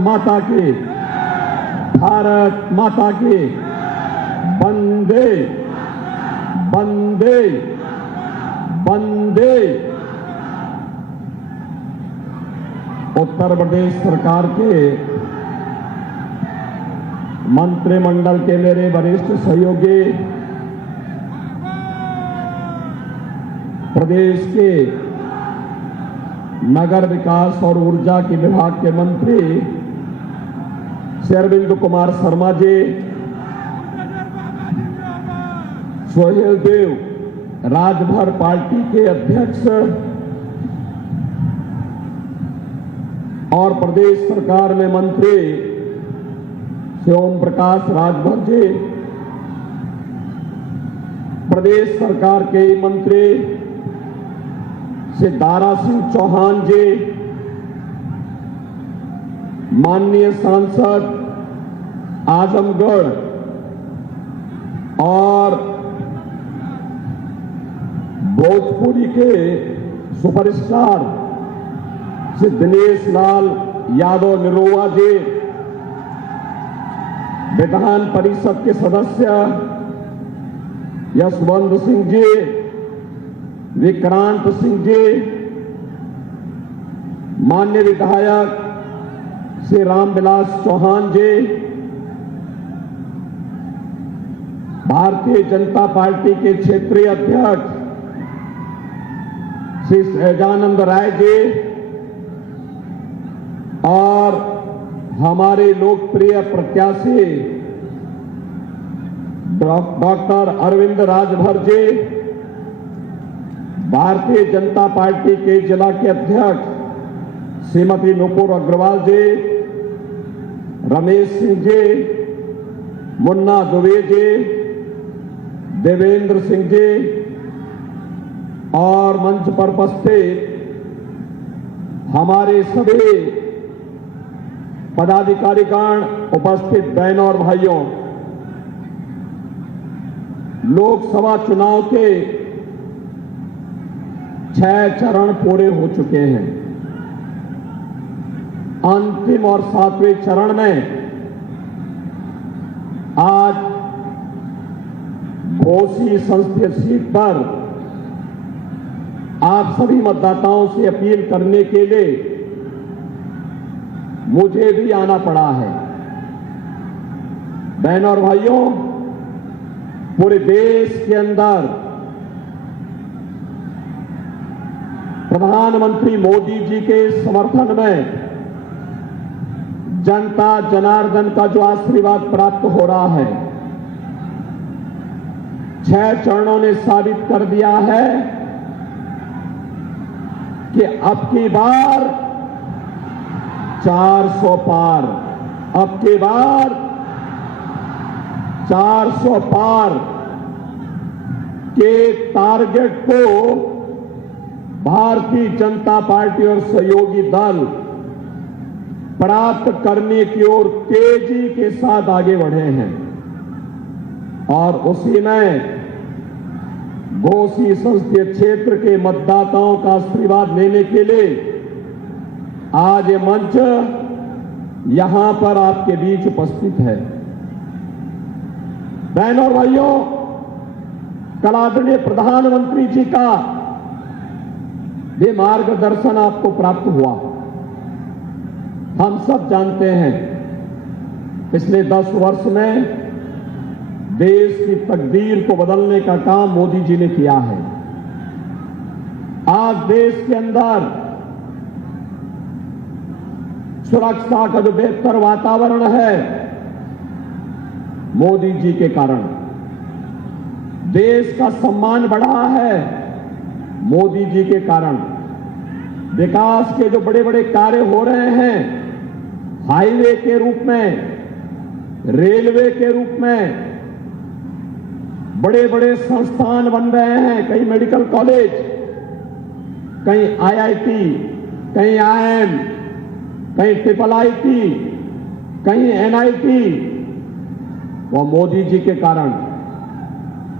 माता की, भारत माता की। वंदे वंदे वंदे। उत्तर प्रदेश सरकार के मंत्रिमंडल के मेरे वरिष्ठ सहयोगी, प्रदेश के नगर विकास और ऊर्जा के विभाग के मंत्री श्री अरविंद कुमार शर्मा जी, सोहेल देव राजभर पार्टी के अध्यक्ष और प्रदेश सरकार में मंत्री श्री ओम प्रकाश राजभर जी, प्रदेश सरकार के मंत्री श्री दारा सिंह चौहान जी, माननीय सांसद आजमगढ़ और भोजपुरी के सुपरस्टार श्री दिनेश लाल यादव निरोवा जी, विधान परिषद के सदस्य यशवंत सिंह जी, विक्रांत सिंह जी, माननीय विधायक श्री रामविलास चौहान जी, भारतीय जनता पार्टी के क्षेत्रीय अध्यक्ष श्री सहजानंद राय जी और हमारे लोकप्रिय प्रत्याशी डॉक्टर अरविंद राजभर जी, भारतीय जनता पार्टी के जिला के अध्यक्ष श्रीमती नुपुर अग्रवाल जी, रमेश सिंह जी, मुन्ना दुबे जी, देवेंद्र सिंह जी और मंच पर उपस्थित हमारे सभी पदाधिकारीगण, उपस्थित बहनों और भाइयों, लोकसभा चुनाव के 6 चरण पूरे हो चुके हैं। अंतिम और 7वें चरण में आज घोसी संसदीय सीट पर आप सभी मतदाताओं से अपील करने के लिए मुझे भी आना पड़ा है। बहनों और भाइयों, पूरे देश के अंदर प्रधानमंत्री मोदी जी के समर्थन में जनता जनार्दन का जो आशीर्वाद प्राप्त हो रहा है, 6 चरणों ने साबित कर दिया है कि अब की बार 400 पार, अब की बार 400 पार के टारगेट को भारतीय जनता पार्टी और सहयोगी दल प्राप्त करने की ओर तेजी के साथ आगे बढ़े हैं। और उसी में घोसी संसदीय क्षेत्र के मतदाताओं का आशीर्वाद लेने के लिए आज ये मंच यहां पर आपके बीच उपस्थित है। बहनों और भाइयों, कल आदरणीय प्रधानमंत्री जी का ये मार्गदर्शन आपको प्राप्त हुआ। हम सब जानते हैं पिछले 10 वर्ष में देश की तकदीर को बदलने का काम मोदी जी ने किया है। आज देश के अंदर सुरक्षा का जो बेहतर वातावरण है, मोदी जी के कारण। देश का सम्मान बढ़ा है, मोदी जी के कारण। विकास के जो बड़े बड़े कार्य हो रहे हैं, हाईवे के रूप में, रेलवे के रूप में, बड़े बड़े संस्थान बन रहे हैं, कहीं मेडिकल कॉलेज, कहीं आईआईटी, कहीं आईएम, कहीं ट्रिपल आईटी, कहीं एनआईटी, वो मोदी जी के कारण।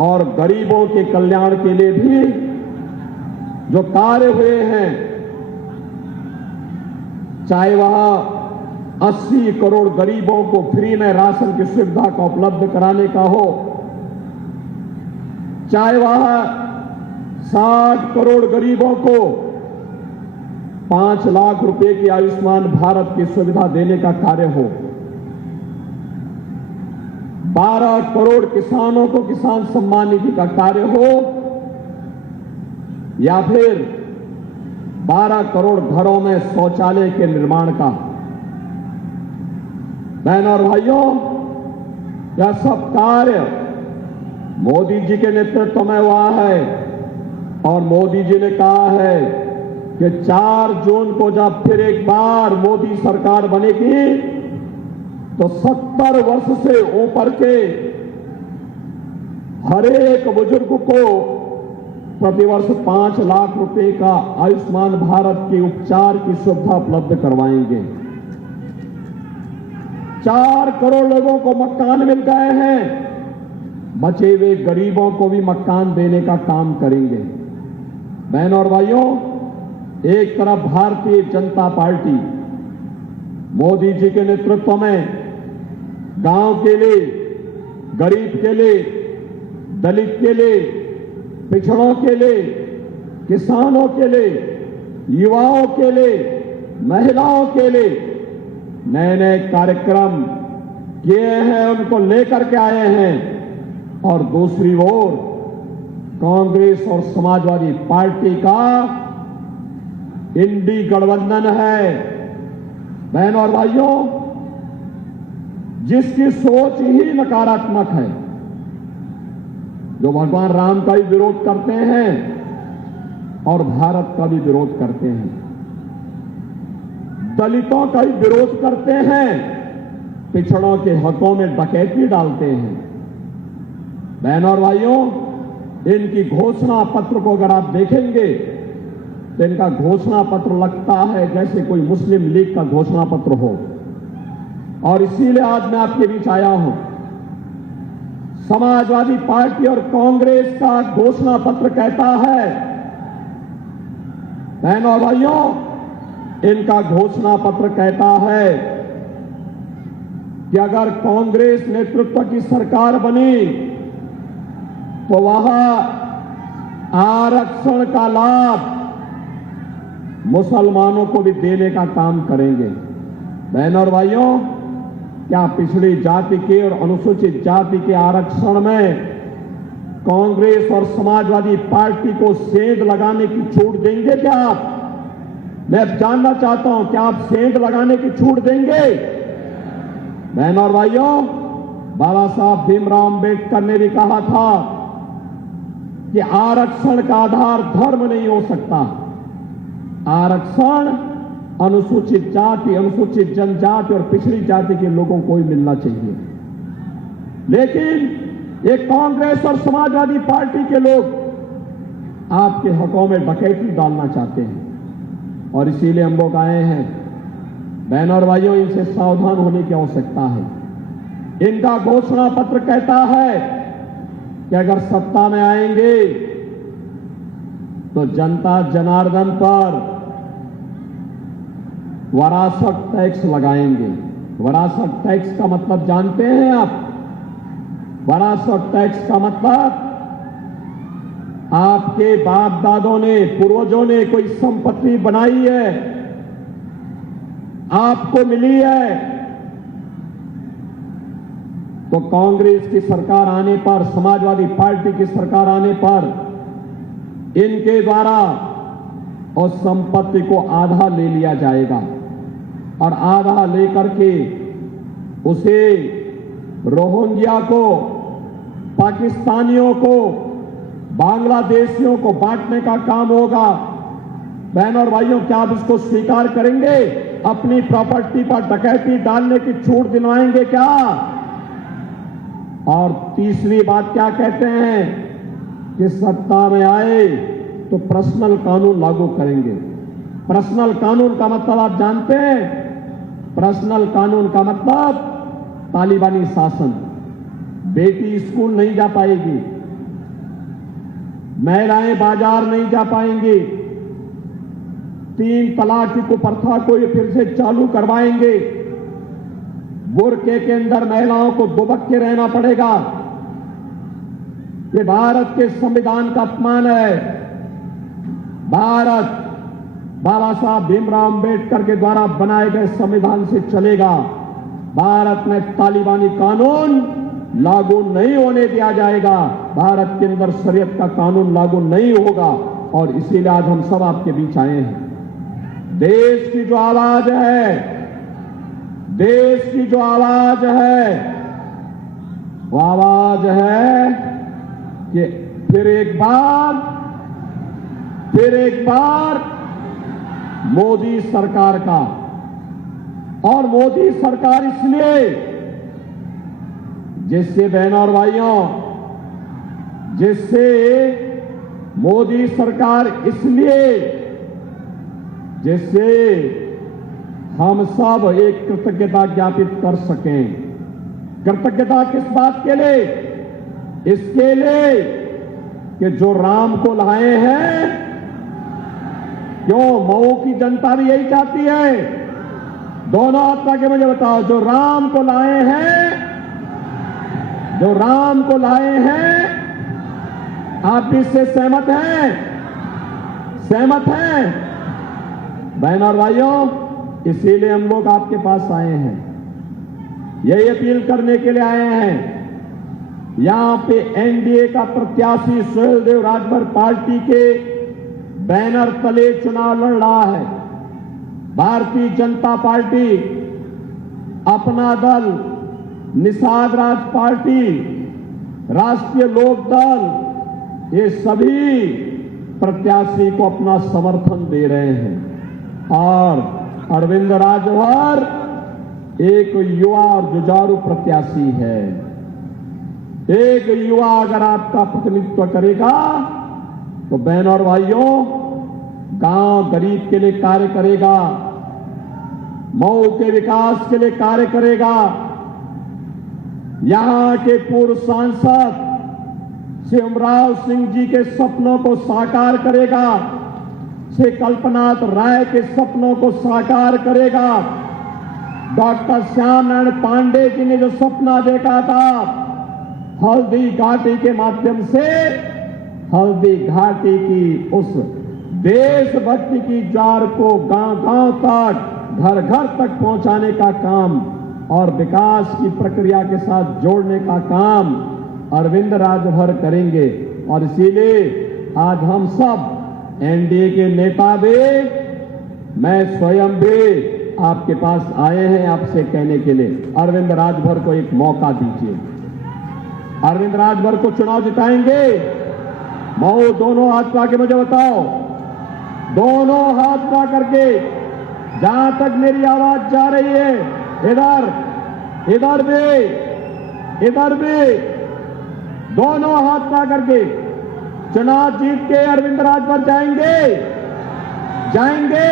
और गरीबों के कल्याण के लिए भी जो कार्य हुए हैं, चाहे वह 80 करोड़ गरीबों को फ्री में राशन की सुविधा का उपलब्ध कराने का हो, चाहे वह 60 करोड़ गरीबों को 5 लाख रुपए की आयुष्मान भारत की सुविधा देने का कार्य हो, 12 करोड़ किसानों को किसान सम्मान निधि का कार्य हो, या फिर 12 करोड़ घरों में शौचालय के निर्माण का। बहनों और भाइयों, यह सब कार्य मोदी जी के नेतृत्व में हुआ है और मोदी जी ने कहा है कि 4 जून को जब फिर एक बार मोदी सरकार बनेगी तो 70 वर्ष से ऊपर के हर एक बुजुर्ग को प्रतिवर्ष 5 लाख रुपए का आयुष्मान भारत के उपचार की सुविधा उपलब्ध करवाएंगे। 4 करोड़ लोगों को मकान मिल गए हैं, बचे हुए गरीबों को भी मकान देने का काम करेंगे। बहनों और भाइयों, एक तरफ भारतीय जनता पार्टी मोदी जी के नेतृत्व में गांव के लिए, गरीब के लिए, दलित के लिए, पिछड़ों के लिए, किसानों के लिए, युवाओं के लिए, महिलाओं के लिए नए नए कार्यक्रम किए हैं, उनको लेकर के आए हैं। और दूसरी ओर कांग्रेस और समाजवादी पार्टी का इंडी गठबंधन है। बहनों और भाइयों, जिसकी सोच ही नकारात्मक है, जो भगवान राम का भी विरोध करते हैं और भारत का भी विरोध करते हैं, दलितों का भी विरोध करते हैं, पिछड़ों के हकों में डकैती डालते हैं। बहनों और भाइयों, इनकी घोषणा पत्र को अगर आप देखेंगे तो इनका घोषणा पत्र लगता है जैसे कोई मुस्लिम लीग का घोषणा पत्र हो। और इसीलिए आज मैं आपके बीच आया हूं। समाजवादी पार्टी और कांग्रेस का घोषणा पत्र कहता है, बहनों और भाइयों, इनका घोषणा पत्र कहता है कि अगर कांग्रेस नेतृत्व की सरकार बनी तो वहां आरक्षण का लाभ मुसलमानों को भी देने का काम करेंगे। बहनों और भाइयों, क्या पिछड़ी जाति के और अनुसूचित जाति के आरक्षण में कांग्रेस और समाजवादी पार्टी को सेंध लगाने की छूट देंगे क्या आप? मैं जानना चाहता हूं, क्या आप सेंध लगाने की छूट देंगे? बहनों और भाइयों, बाबा साहब भीमराव अंबेडकर ने भी कहा था कि आरक्षण का आधार धर्म नहीं हो सकता। आरक्षण अनुसूचित जाति, अनुसूचित जनजाति और पिछड़ी जाति के लोगों को ही मिलना चाहिए। लेकिन ये कांग्रेस और समाजवादी पार्टी के लोग आपके हकों में डकैती डालना चाहते हैं और इसीलिए हम लोग आए हैं। बहनों और भाइयों, इनसे सावधान होने की आवश्यकता है। इनका घोषणा पत्र कहता है कि अगर सत्ता में आएंगे तो जनता जनार्दन पर वरासत टैक्स लगाएंगे। वरासत टैक्स का मतलब जानते हैं आप? वरासत टैक्स का मतलब आपके बाप दादों ने, पूर्वजों ने कोई संपत्ति बनाई है, आपको मिली है, तो कांग्रेस की सरकार आने पर, समाजवादी पार्टी की सरकार आने पर इनके द्वारा उस संपत्ति को आधा ले लिया जाएगा और आधा लेकर के उसे रोहिंग्या को, पाकिस्तानियों को, बांग्लादेशियों को बांटने का काम होगा। बहनों और भाइयों, क्या आप इसको स्वीकार करेंगे? अपनी प्रॉपर्टी पर डकैती डालने की छूट दिलवाएंगे क्या? और तीसरी बात क्या कहते हैं कि सत्ता में आए तो पर्सनल कानून लागू करेंगे। पर्सनल कानून का मतलब आप जानते हैं? पर्सनल कानून का मतलब तालिबानी शासन। बेटी स्कूल नहीं जा पाएगी, महिलाएं बाजार नहीं जा पाएंगी, 3 तलाक की कुप्रथा को ये फिर से चालू करवाएंगे, बुर्के के अंदर महिलाओं को दुबक के रहना पड़ेगा। ये भारत के संविधान का अपमान है। भारत बाबा साहब भीमराव अंबेडकर के द्वारा बनाए गए संविधान से चलेगा। भारत में तालिबानी कानून लागू नहीं होने दिया जाएगा। भारत के अंदर शरीयत का कानून लागू नहीं होगा और इसीलिए आज हम सब आपके बीच आए हैं। देश की जो आवाज है, देश की जो आवाज है, वो आवाज है कि फिर एक बार मोदी सरकार का, और मोदी सरकार इसलिए, जिससे बहनों और भाइयों, जिससे मोदी सरकार इसलिए जिससे हम सब एक कृतज्ञता ज्ञापित कर सकें। कृतज्ञता किस बात के लिए? इसके लिए कि जो राम को लाए हैं, क्यों मऊ की जनता भी यही चाहती है? दोनों हाथ के मुझे बताओ, जो राम को लाए हैं, जो राम को लाए हैं, आप भी इससे सहमत हैं? सहमत हैं? बहनों और भाइयों, इसीलिए हम लोग आपके पास आए हैं, यही अपील करने के लिए आए हैं। यहां पे एनडीए का प्रत्याशी सुहेलदेव राजभर पार्टी के बैनर तले चुनाव लड़ रहा है। भारतीय जनता पार्टी, अपना दल, निषाद राज पार्टी, राष्ट्रीय लोक दल, ये सभी प्रत्याशी को अपना समर्थन दे रहे हैं। और अरविंद राजभर एक युवा और जुझारू प्रत्याशी है। एक युवा अगर आपका प्रतिनिधित्व करेगा तो बहनों और भाइयों, गांव गरीब के लिए कार्य करेगा, मऊ के विकास के लिए कार्य करेगा, यहां के पूर्व सांसद शिवराज सिंह जी के सपनों को साकार करेगा, श्री कल्पनाथ राय के सपनों को साकार करेगा। डॉक्टर श्याम नारायण पांडे जी ने जो सपना देखा था हल्दी घाटी के माध्यम से, हल्दी घाटी की उस देशभक्ति की जार को गांव-गांव तक, घर-घर तक पहुंचाने का काम और विकास की प्रक्रिया के साथ जोड़ने का काम अरविंद राजभर करेंगे। और इसीलिए आज हम सब एनडीए के नेता भी, मैं स्वयं भी आपके पास आए हैं आपसे कहने के लिए, अरविंद राजभर को एक मौका दीजिए। अरविंद राजभर को चुनाव जिताएंगे। मऊ दोनों हाथ उठा के मुझे बताओ, दोनों हाथ उठा करके, जहां तक मेरी आवाज जा रही है, इधर भी दोनों हाथ उठा करके चुनाव जीत के अरविंद राजभर जाएंगे।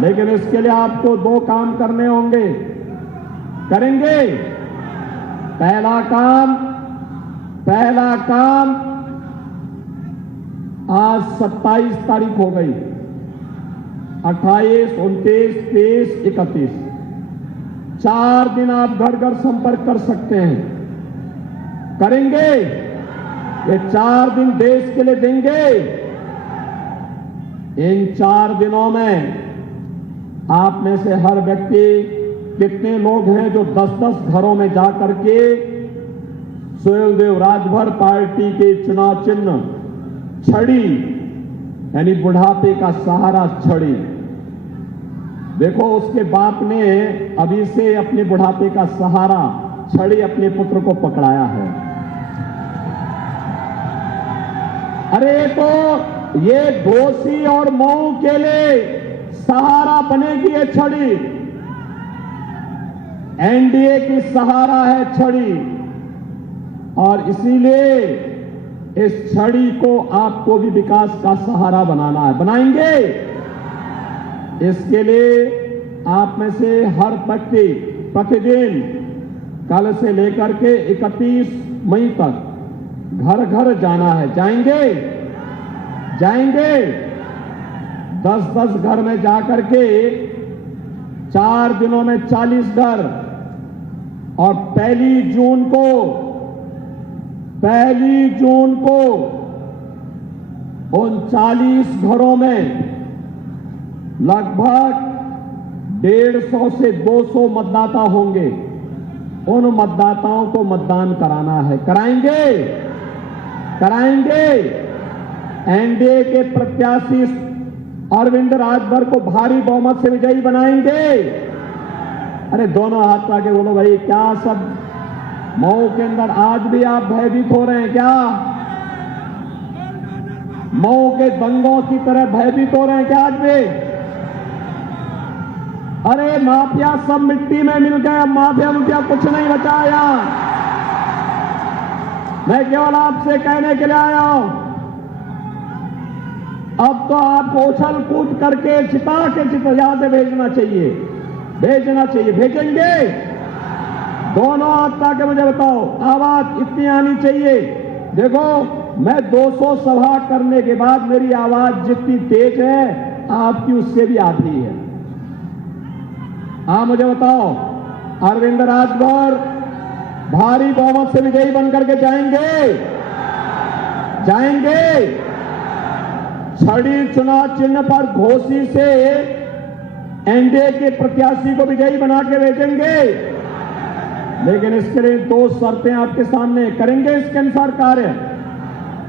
लेकिन इसके लिए आपको दो काम करने होंगे। करेंगे? पहला काम, आज 27 तारीख हो गई, 28, 29, 30, 31, 4 दिन आप घर घर संपर्क कर सकते हैं। करेंगे? ये 4 दिन देश के लिए देंगे। इन 4 दिनों में आप में से हर व्यक्ति, कितने लोग हैं जो 10-10 घरों में जाकर के सुहेलदेव राजभर पार्टी के चुनाव चिन्ह छड़ी, यानी बुढ़ापे का सहारा छड़ी, देखो उसके बाप ने अभी से अपने बुढ़ापे का सहारा छड़ी अपने पुत्र को पकड़ाया है। अरे तो ये घोसी और मऊ के लिए सहारा बनेगी ये छड़ी। एनडीए की सहारा है छड़ी, और इसीलिए इस छड़ी को आपको भी विकास का सहारा बनाना है। बनाएंगे? इसके लिए आप में से हर व्यक्ति प्रतिदिन कल से लेकर के 31 मई तक घर घर जाना है। जाएंगे? 10-10 घर में जाकर के 4 दिनों में 40 घर, और पहली जून को उन 40 घरों में लगभग 150 से 200 मतदाता होंगे। उन मतदाताओं को मतदान कराना है। कराएंगे। एनडीए के प्रत्याशी अरविंद राजभर को भारी बहुमत से विजयी बनाएंगे। अरे दोनों हाथ लाके बोलो भाई, क्या सब मऊ के अंदर आज भी आप भयभीत हो रहे हैं क्या? मऊ के दंगों की तरह भयभीत हो रहे हैं क्या आज भी? अरे माफिया सब मिट्टी में मिल गए, अब माफिया कुछ नहीं बचा यहां। मैं केवल आपसे कहने के लिए आया हूं, अब तो आपको उछल कूद करके चिता यहां से भेजना चाहिए। भेजेंगे। दोनों हाथ के मुझे बताओ, आवाज इतनी आनी चाहिए। देखो, मैं 200 सभा करने के बाद मेरी आवाज जितनी तेज है आपकी उससे भी आती है। हाँ, मुझे बताओ, अरविंद राजभर भारी बहुमत से विजयी बनकर के जाएंगे। छड़ी चुनाव चिन्ह पर घोसी से एनडीए के प्रत्याशी को विजयी बना के भेजेंगे। लेकिन इसके लिए 2 शर्तें आपके सामने, करेंगे इसके अनुसार कार्य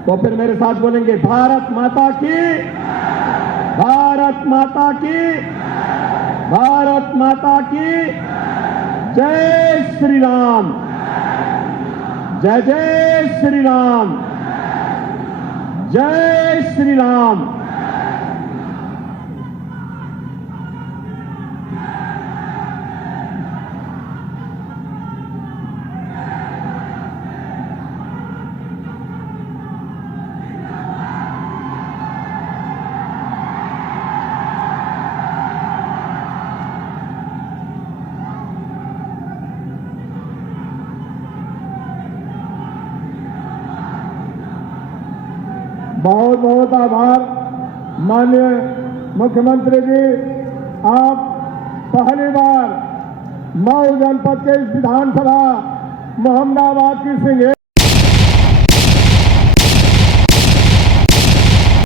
तो फिर मेरे साथ बोलेंगे, भारत माता की, जय श्री राम, जय श्री राम, जय श्री राम। बहुत बहुत आभार माननीय मुख्यमंत्री जी। आप पहली बार मऊ जनपद के इस विधानसभा मोहम्मदाबाद की सिंह